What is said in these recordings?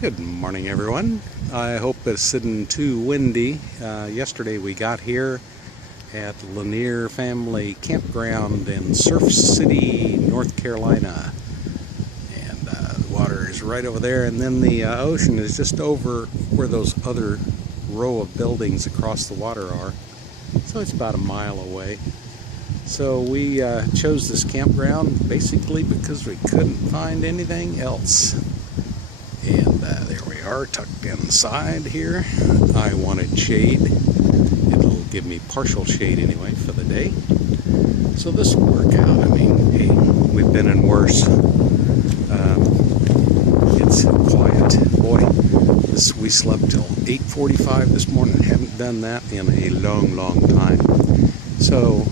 Good morning, everyone. I hope it's isn't too windy. Yesterday we got here at Lanier Family Campground in Surf City, North Carolina. And the water is right over there, and then the ocean is just over where those other row of buildings across the water are. So it's about a mile away. So we chose this campground basically because we couldn't find anything else. And there we are, tucked inside here. I wanted shade. It'll give me partial shade anyway for the day. So this will work out. I mean, hey, we've been in worse. It's quiet. Boy, we slept till 8:45 this morning. Haven't done that in a long, long time. So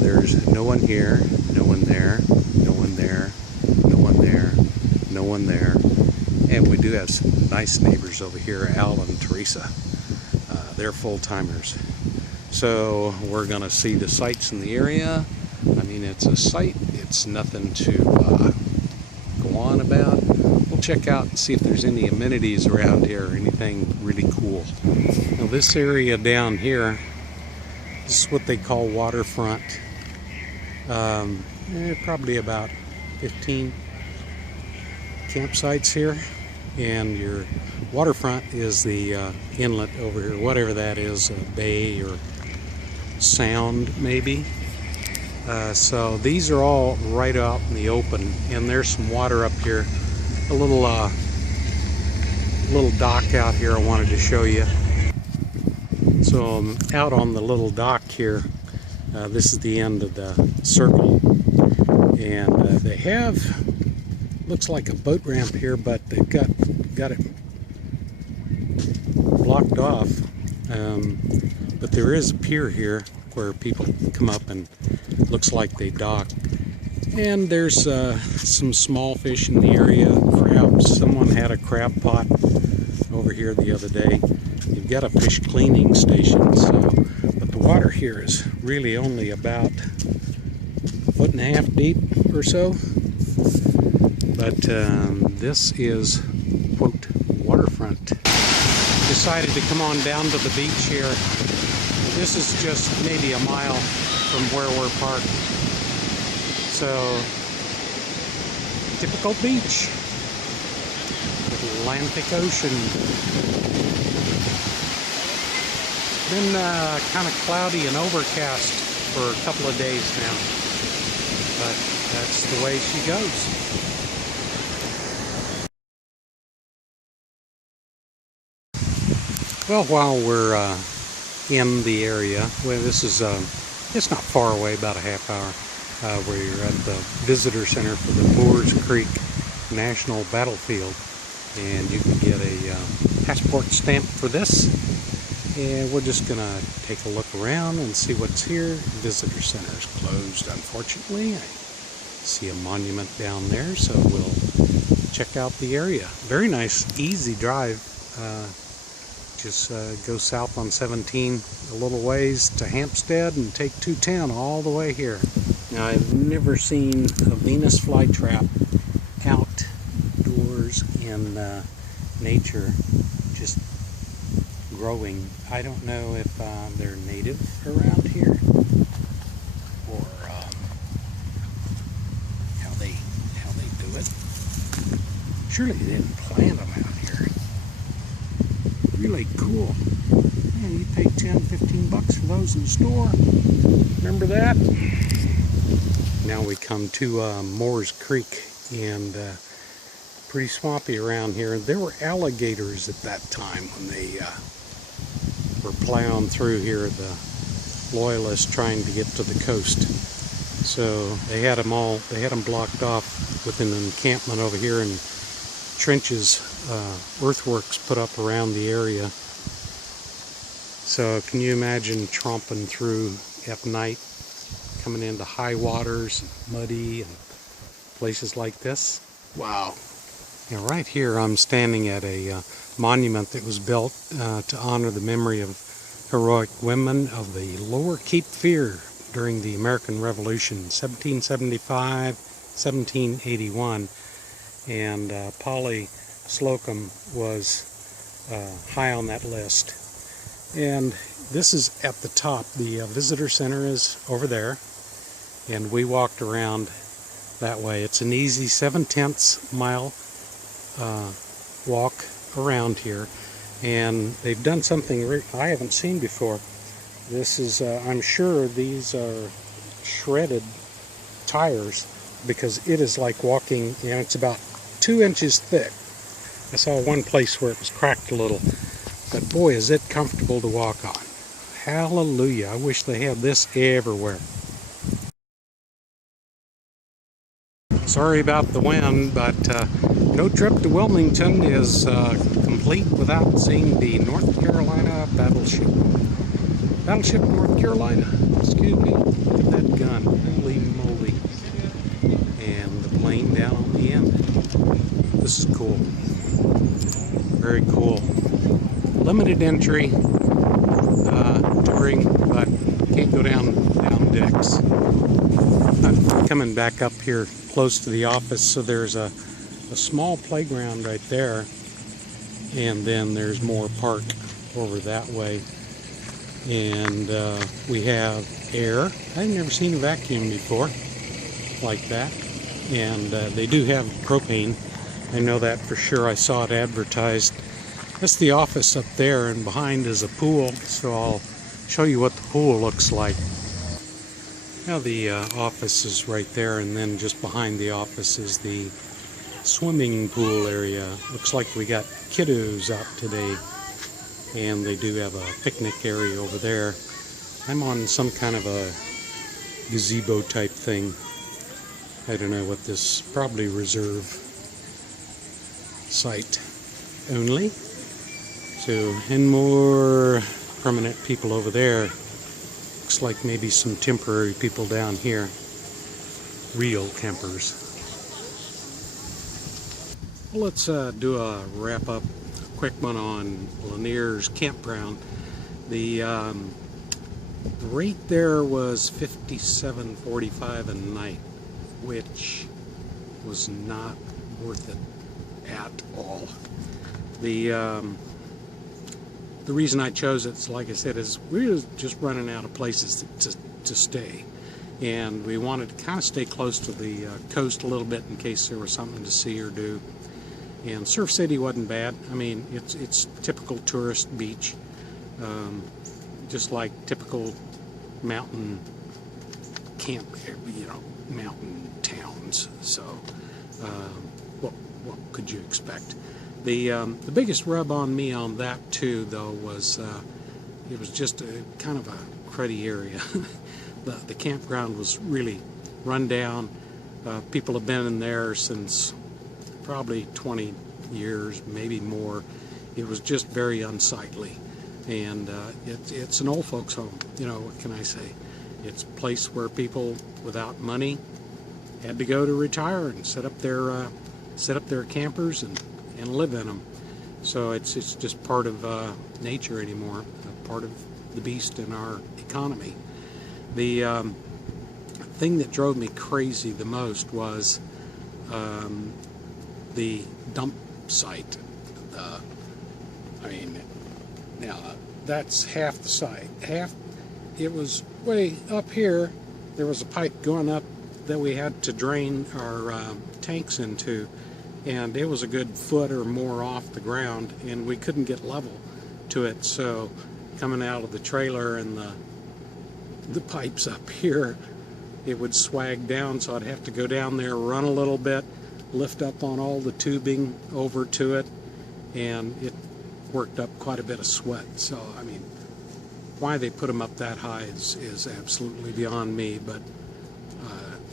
there's no one here, no one there, no one there, no one there, no one there. And we do have some nice neighbors over here, Al and Teresa. They're full-timers. So we're going to see the sights in the area. I mean, it's a site. It's nothing to go on about. We'll check out and see if there's any amenities around here or anything really cool. Now this area down here, this is what they call waterfront. Probably about 15 campsites here. And your waterfront is the inlet over here, whatever that is, a bay or sound maybe. So these are all right out in the open, and there's some water up here. A little dock out here I wanted to show you. So I'm out on the little dock here. This is the end of the circle, and they have, looks like a boat ramp here, but they've got it blocked off. But there is a pier here where people come up and looks like they dock. And there's some small fish in the area, crabs. Someone had a crab pot over here the other day. You've got a fish cleaning station, but the water here is really only about a foot and a half deep or so. But this is, quote, waterfront. Decided to come on down to the beach here. This is just maybe a mile from where we're parked. So, typical beach. Atlantic Ocean. Been kind of cloudy and overcast for a couple of days now. But that's the way she goes. Well, while we're in the area, well, this is, it's not far away, about a half hour, where you're at the visitor center for the Moores Creek National Battlefield. And you can get a passport stamp for this. And we're just going to take a look around and see what's here. Visitor center is closed, unfortunately. I see a monument down there, so we'll check out the area. Very nice, easy drive. Just go south on 17 a little ways to Hampstead and take 210 all the way here. Now, I've never seen a Venus flytrap outdoors in nature, just growing. I don't know if they're native around here or how they do it. Surely they didn't plant them out here. Really cool. Man, you pay 10-15 bucks for those in the store. Remember that? Now we come to Moores Creek, and pretty swampy around here. There were alligators at that time when they were plowing through here, the loyalists trying to get to the coast. So they had them blocked off with an encampment over here, and trenches, earthworks put up around the area. So can you imagine tromping through at night, coming into high waters, muddy, and places like this? Wow. Now right here I'm standing at a monument that was built to honor the memory of heroic women of the Lower Cape Fear during the American Revolution, 1775, 1781. And Polly Slocum was high on that list. And this is at the top. The visitor center is over there, and we walked around that way. It's an easy 7/10 mile walk around here, and they've done something I haven't seen before. This is, I'm sure these are shredded tires, because it is like walking, you know, it's about 2 inches thick. I saw one place where it was cracked a little, but boy, is it comfortable to walk on. Hallelujah. I wish they had this everywhere. Sorry about the wind, but no trip to Wilmington is complete without seeing the North Carolina Battleship. Battleship North Carolina. Excuse me. Look at that gun. Holy moly. And the plane down on the end. This is cool. Very cool. Limited entry touring, but can't go down decks. I'm coming back up here close to the office, so there's a small playground right there, and then there's more park over that way. And we have air. I've never seen a vacuum before like that. And they do have propane. I know that for sure. I saw it advertised. That's the office up there, and behind is a pool, so I'll show you what the pool looks like. Now the office is right there, and then just behind the office is the swimming pool area. Looks like we got kiddos out today, and they do have a picnic area over there. I'm on some kind of a gazebo type thing. I don't know what this, probably reserve site only. So, and more permanent people over there. Looks like maybe some temporary people down here. Real campers. Well, let's do a wrap up, quick one on Lanier's Campground. The rate there was $57.45 a night, which was not worth it at all. The reason I chose it, like I said, is we were just running out of places to stay, and we wanted to kind of stay close to the coast a little bit in case there was something to see or do. And Surf City wasn't bad. I mean, it's typical tourist beach, just like typical mountain camp, you know, mountain towns. So, what could you expect? The biggest rub on me on that too, though, was it was just a kind of a cruddy area. the campground was really run down. People have been in there since probably 20 years, maybe more. It was just very unsightly, and it's an old folks home. You know, what can I say? It's a place where people without money had to go to retire and set up their campers and live in them. So it's just part of nature anymore, part of the beast in our economy. The thing that drove me crazy the most was the dump site. I mean, now that's half the site. It was way up here. There was a pipe going up that we had to drain our tanks into, and it was a good foot or more off the ground, and we couldn't get level to it. So coming out of the trailer and the pipes up here, it would swag down, so I'd have to go down there, run a little bit, lift up on all the tubing over to it, and it worked up quite a bit of sweat. So I mean, why they put them up that high is absolutely beyond me. But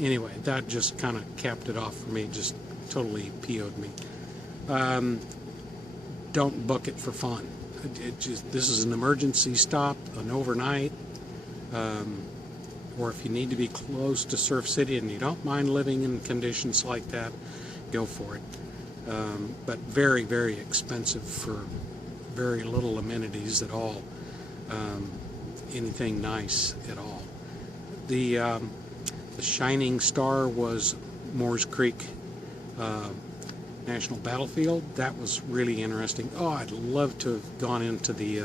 anyway, that just kind of capped it off for me. Just totally PO'd me. Don't book it for fun. This is an emergency stop, an overnight, or if you need to be close to Surf City and you don't mind living in conditions like that, go for it. But very, very expensive for very little amenities at all. Anything nice at all. The shining star was Moore's Creek National Battlefield. That was really interesting. Oh, I'd love to have gone into the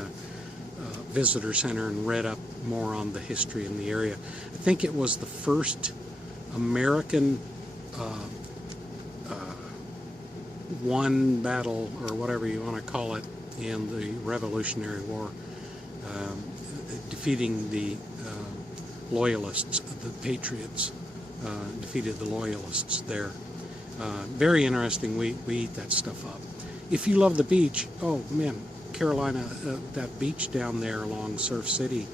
visitor center and read up more on the history in the area. I think it was the first American won battle, or whatever you want to call it, in the Revolutionary War, defeating the Loyalists. The Patriots defeated the Loyalists there. Very interesting. We eat that stuff up. If you love the beach, oh man, Carolina, that beach down there along Surf City,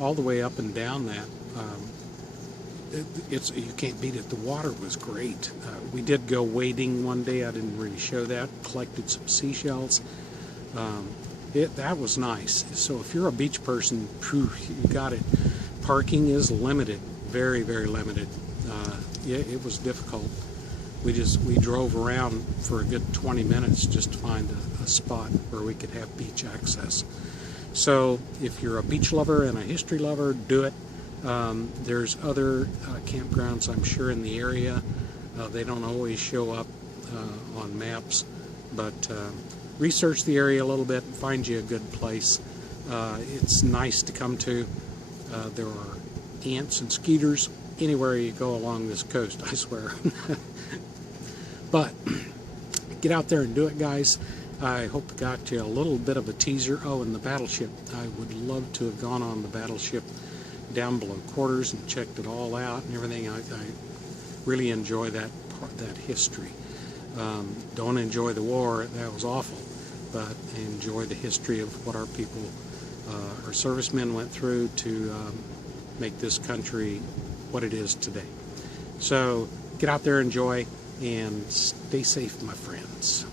all the way up and down that, you can't beat it. The water was great. We did go wading one day. I didn't really show that. Collected some seashells. That was nice. So if you're a beach person, you got it. Parking is limited, very, very limited. Yeah, it was difficult. We drove around for a good 20 minutes just to find a spot where we could have beach access. So if you're a beach lover and a history lover, do it. There's other campgrounds, I'm sure, in the area. They don't always show up on maps, but research the area a little bit and find you a good place. It's nice to come to. There are ants and skeeters anywhere you go along this coast, I swear. But get out there and do it, guys. I hope I got you a little bit of a teaser. Oh, and the Battleship. I would love to have gone on the Battleship down below quarters and checked it all out and everything. I really enjoy that history. Don't enjoy the war. That was awful. But enjoy the history of what our people, our servicemen went through to make this country what it is today. So get out there, enjoy, and stay safe, my friends.